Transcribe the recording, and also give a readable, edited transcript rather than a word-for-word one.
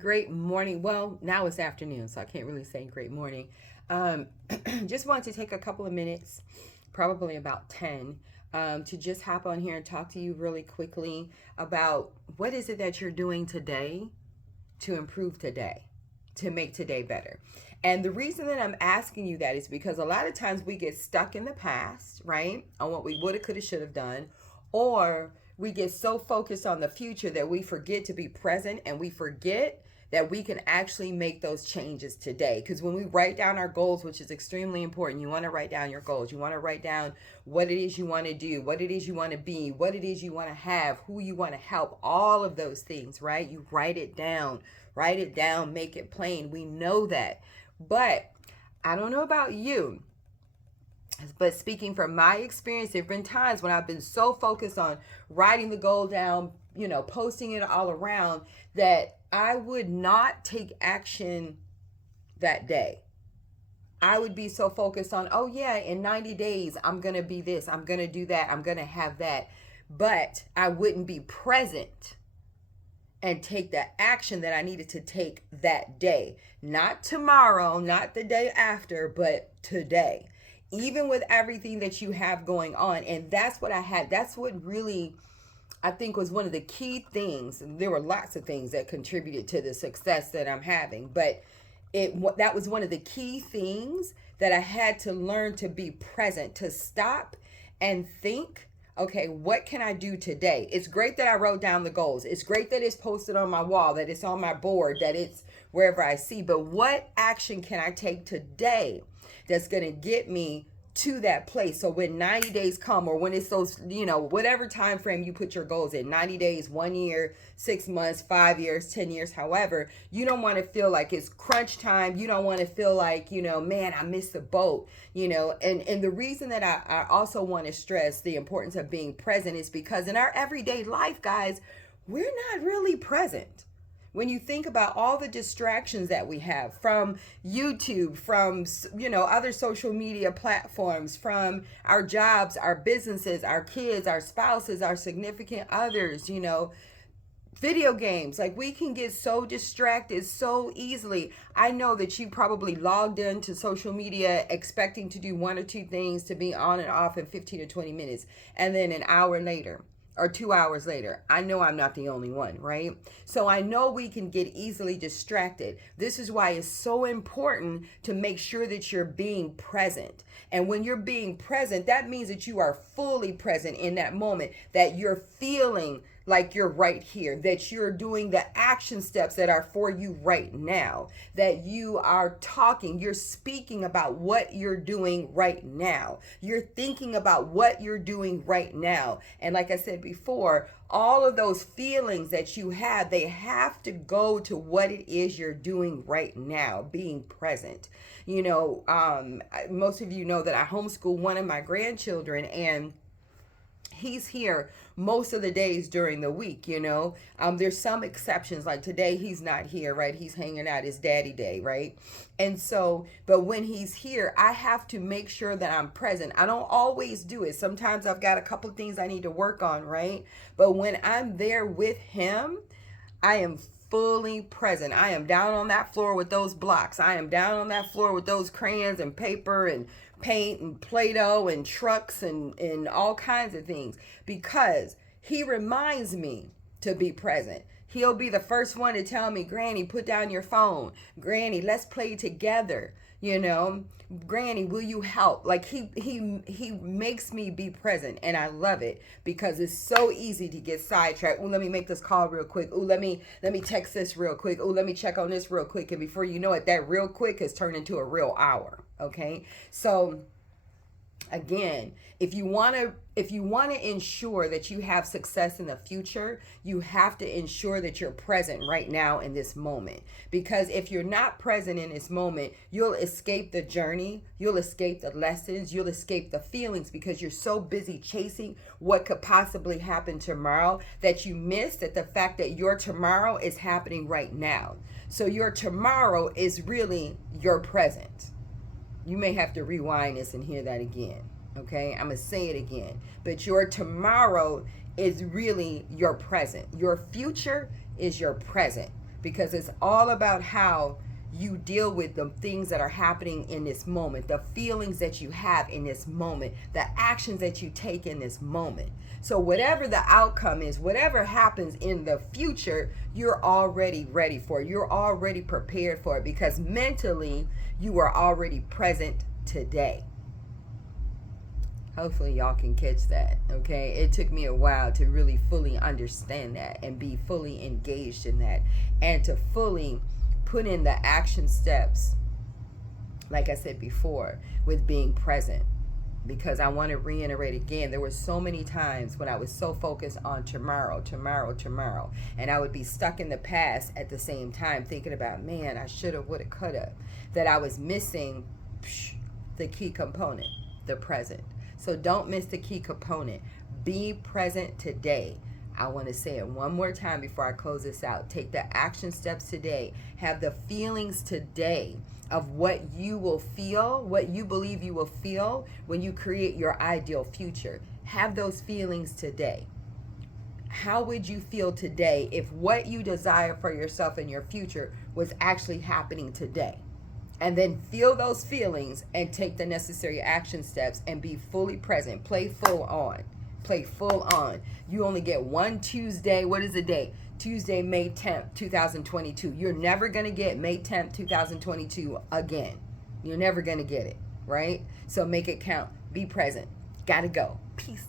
Great morning. Well, now it's afternoon, so I can't really say great morning. Um, just wanted to take a couple of minutes, probably about 10, to just hop on here and talk to you really quickly about what is it that you're doing today to improve today, to make today better. And the reason that I'm asking you that is because a lot of times we get stuck in the past, right? On what we woulda, coulda, should have done, or we get so focused on the future that we forget to be present and we forget that we can actually make those changes today. Because when we write down our goals, which is extremely important, you want to write down your goals. You want to write down what it is you want to do, what it is you want to be, what it is you want to have, who you want to help, all of those things, right? You write it down, make it plain. We know that. But I don't know about you, but speaking from my experience, there have been times when I've been so focused on writing the goal down, posting it all around, that I would not take action that day. I would be so focused on, oh yeah, in 90 days, I'm going to be this, I'm going to do that, I'm going to have that. But I wouldn't be present and take the action that I needed to take that day. Not tomorrow, not the day after, but today. Even with everything that you have going on. And that's what I had. That's what really, I think, was one of the key things. There were lots of things that contributed to the success that I'm having, but that was one of the key things that I had to learn, to be present, to stop and think, okay, what can I do today? It's great that I wrote down the goals. It's great that it's posted on my wall, that it's on my board, that it's wherever I see. But what action can I take today that's going to get me to that place? So when 90 days come, or when it's those, whatever time frame you put your goals in, 90 days, 1 year, 6 months, 5 years, 10 years, however, you don't want to feel like it's crunch time. You don't want to feel like, man, I missed the boat, and the reason that I also want to stress the importance of being present is because in our everyday life, guys, we're not really present. When you think about all the distractions that we have from YouTube, from other social media platforms, from our jobs, our businesses, our kids, our spouses, our significant others, video games, like, we can get so distracted so easily. I know that you probably logged into social media expecting to do one or two things, to be on and off in 15 to 20 minutes, and then an hour later or 2 hours later. I know I'm not the only one, right? So I know we can get easily distracted. This is why it's so important to make sure that you're being present. And when you're being present, that means that you are fully present in that moment, that you're feeling like you're right here, that you're doing the action steps that are for you right now, that you are talking, you're speaking about what you're doing right now, you're thinking about what you're doing right now. And like I said before, all of those feelings that you have, they have to go to what it is you're doing right now, being present. Most of you know that I homeschool one of my grandchildren, and he's here most of the days during the week. There's some exceptions, like today he's not here, right? He's hanging out, his daddy day, right? And so, but when he's here, I have to make sure that I'm present. I don't always do it. Sometimes I've got a couple of things I need to work on, right? But when I'm there with him, I am fully present. I am down on that floor with those blocks. I am down on that floor with those crayons and paper and paint and Play-Doh and trucks and all kinds of things, because he reminds me to be present. He'll be the first one to tell me, Granny, put down your phone. Granny, let's play together. Granny, will you help? Like, he makes me be present, and I love it because it's so easy to get sidetracked. Oh, let me make this call real quick. Oh, let me text this real quick. Oh, let me check on this real quick. And before you know it, that real quick has turned into a real hour. Okay, so again, if you want to ensure that you have success in the future, you have to ensure that you're present right now in this moment. Because if you're not present in this moment, you'll escape the journey, you'll escape the lessons, you'll escape the feelings, because you're so busy chasing what could possibly happen tomorrow that you miss that the fact that your tomorrow is happening right now. So your tomorrow is really your present. You may have to rewind this and hear that again. Okay, I'm going to say it again. But your tomorrow is really your present. Your future is your present. because it's all about how you deal with the things that are happening in this moment, the feelings that you have in this moment, the actions that you take in this moment. So whatever the outcome is, whatever happens in the future, you're already ready for it. You're already prepared for it, because mentally you are already present today. Hopefully y'all can catch that, okay? It took me a while to really fully understand that and be fully engaged in that, and to fully put in the action steps, like I said before, with being present. Because I want to reiterate again, there were so many times when I was so focused on tomorrow, and I would be stuck in the past at the same time, thinking about, man, I should have, would have, could have, that I was missing the key component, the present. So don't miss the key component. Be present today. I want to say it one more time before I close this out. Take the action steps today. Have the feelings today of what you will feel, what you believe you will feel when you create your ideal future. Have those feelings today. How would you feel today if what you desire for yourself in your future was actually happening today? And then feel those feelings and take the necessary action steps and be fully present. Play full on. Play full on. You only get one Tuesday. What is the date? Tuesday, May 10th, 2022. You're never going to get May 10th, 2022 again. You're never going to get it, right? So make it count. Be present. Gotta go. Peace.